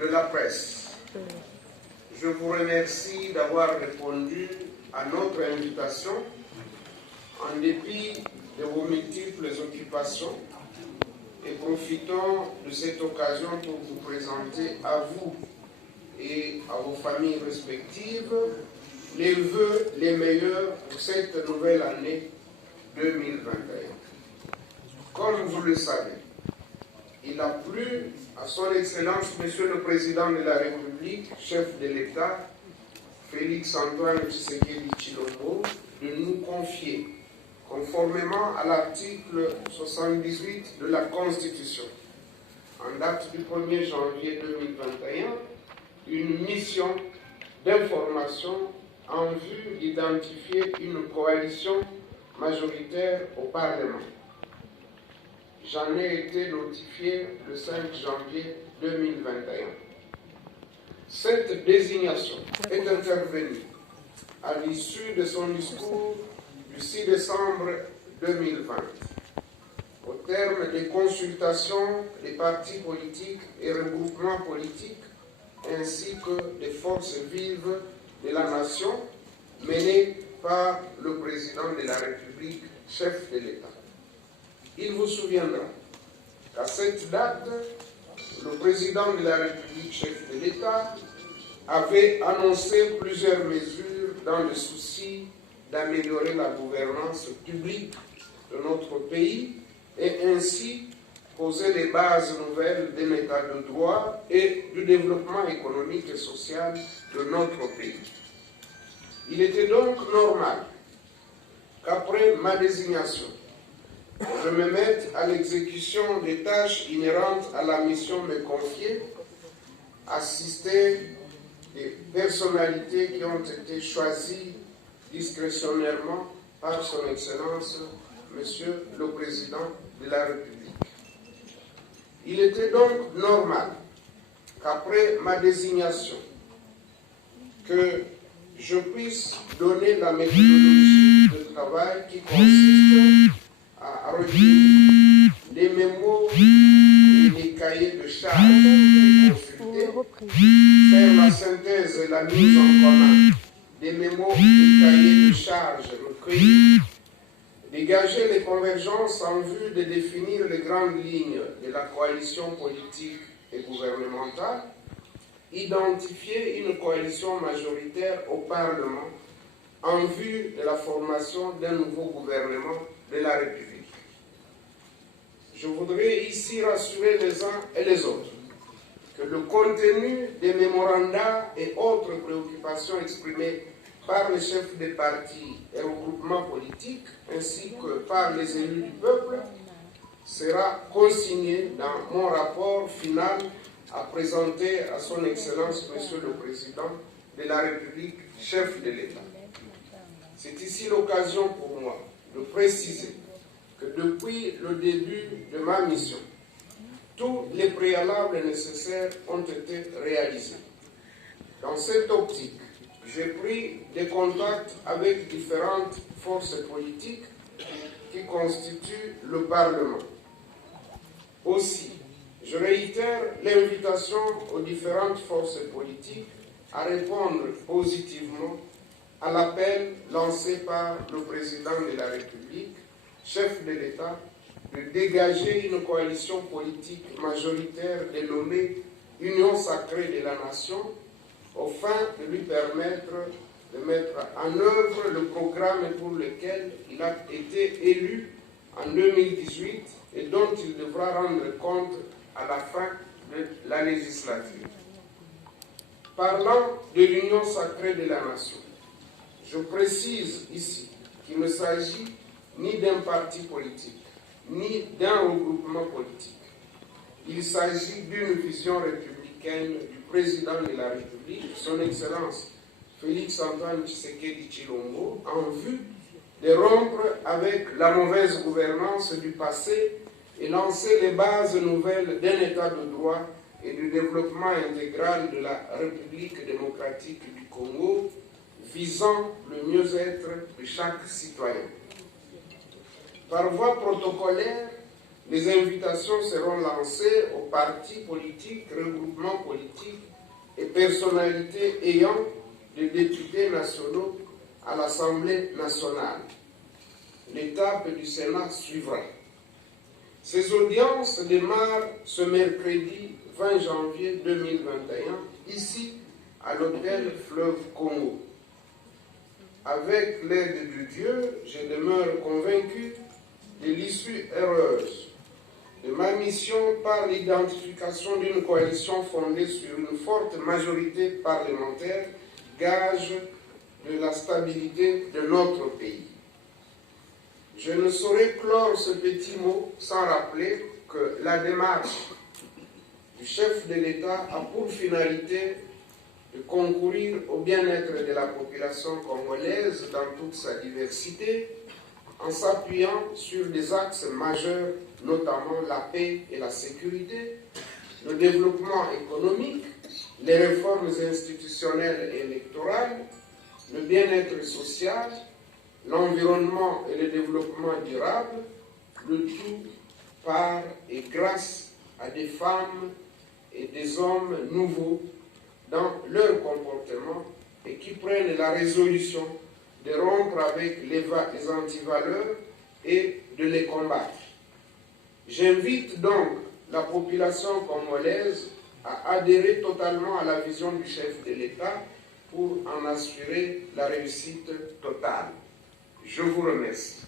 de la presse, je vous remercie d'avoir répondu à notre invitation en dépit de vos multiples occupations et profitons de cette occasion pour vous présenter à vous et à vos familles respectives les vœux les meilleurs pour cette nouvelle année 2021. Comme vous le savez, il a plu à son Excellence Monsieur le Président de la République, chef de l'État, Félix-Antoine Tshisekedi Tshilombo, de nous confier, conformément à l'article 78 de la Constitution, en date du 1er janvier 2021, une mission d'information en vue d'identifier une coalition majoritaire au Parlement. J'en ai été notifié le 5 janvier 2021. Cette désignation est intervenue à l'issue de son discours du 6 décembre 2020. Au terme des consultations des partis politiques et regroupements politiques, ainsi que des forces vives de la nation, menées par le président de la République, chef de l'État. Il vous souviendra qu'à cette date, le président de la République, chef de l'État, avait annoncé plusieurs mesures dans le souci d'améliorer la gouvernance publique de notre pays et ainsi poser les bases nouvelles d'un état de droit et du développement économique et social de notre pays. Il était donc normal qu'après ma désignation, je me mette à l'exécution des tâches inhérentes à la mission me confiée, assister des personnalités qui ont été choisies discrétionnairement par son Excellence, Monsieur le Président de la République. Il était donc normal qu'après ma désignation, que je puisse donner la méthodologie de travail qui consiste à retenir les mémos et les cahiers de charges consultés, faire la synthèse et la mise en commun des mémos et cahiers de charges recueillis, dégager les convergences en vue de définir les grandes lignes de la coalition politique et gouvernementale, identifier une coalition majoritaire au Parlement en vue de la formation d'un nouveau gouvernement de la République. Je voudrais ici rassurer les uns et les autres que le contenu des mémorandas et autres préoccupations exprimées par les chefs des partis et regroupements politiques, ainsi que par les élus du peuple, sera consigné dans mon rapport final à présenter à son Excellence, Monsieur le Président de la République, chef de l'État. C'est ici l'occasion pour moi de préciser que depuis le début de ma mission, tous les préalables nécessaires ont été réalisés. Dans cette optique, j'ai pris des contacts avec différentes forces politiques qui constituent le Parlement. Aussi, je réitère l'invitation aux différentes forces politiques à répondre positivement à l'appel lancé par le président de la République, chef de l'État, de dégager une coalition politique majoritaire dénommée Union sacrée de la nation, afin de lui permettre de mettre en œuvre le programme pour lequel il a été élu en 2018 et dont il devra rendre compte à la fin de la législature. Parlant de l'Union sacrée de la nation, je précise ici qu'il ne s'agit ni d'un parti politique, ni d'un regroupement politique. Il s'agit d'une vision républicaine du président de la République, son Excellence Félix-Antoine Tshisekedi Tshilombo, en vue de rompre avec la mauvaise gouvernance du passé et lancer les bases nouvelles d'un état de droit et du développement intégral de la République démocratique du Congo, visant le mieux-être de chaque citoyen. Par voie protocolaire, les invitations seront lancées aux partis politiques, regroupements politiques et personnalités ayant des députés nationaux à l'Assemblée nationale. L'étape du Sénat suivra. Ces audiences démarrent ce mercredi 20 janvier 2021, ici à l'hôtel Fleuve Congo. Avec l'aide de Dieu, je demeure convaincu de l'issue heureuse de ma mission par l'identification d'une coalition fondée sur une forte majorité parlementaire, gage de la stabilité de notre pays. Je ne saurais clore ce petit mot sans rappeler que la démarche du chef de l'État a pour finalité de concourir au bien-être de la population congolaise dans toute sa diversité, en s'appuyant sur des axes majeurs, notamment la paix et la sécurité, le développement économique, les réformes institutionnelles et électorales, le bien-être social, l'environnement et le développement durable, le tout par et grâce à des femmes et des hommes nouveaux dans leur comportement et qui prennent la résolution de rompre avec les antivaleurs et de les combattre. J'invite donc la population congolaise à adhérer totalement à la vision du chef de l'État pour en assurer la réussite totale. Je vous remercie.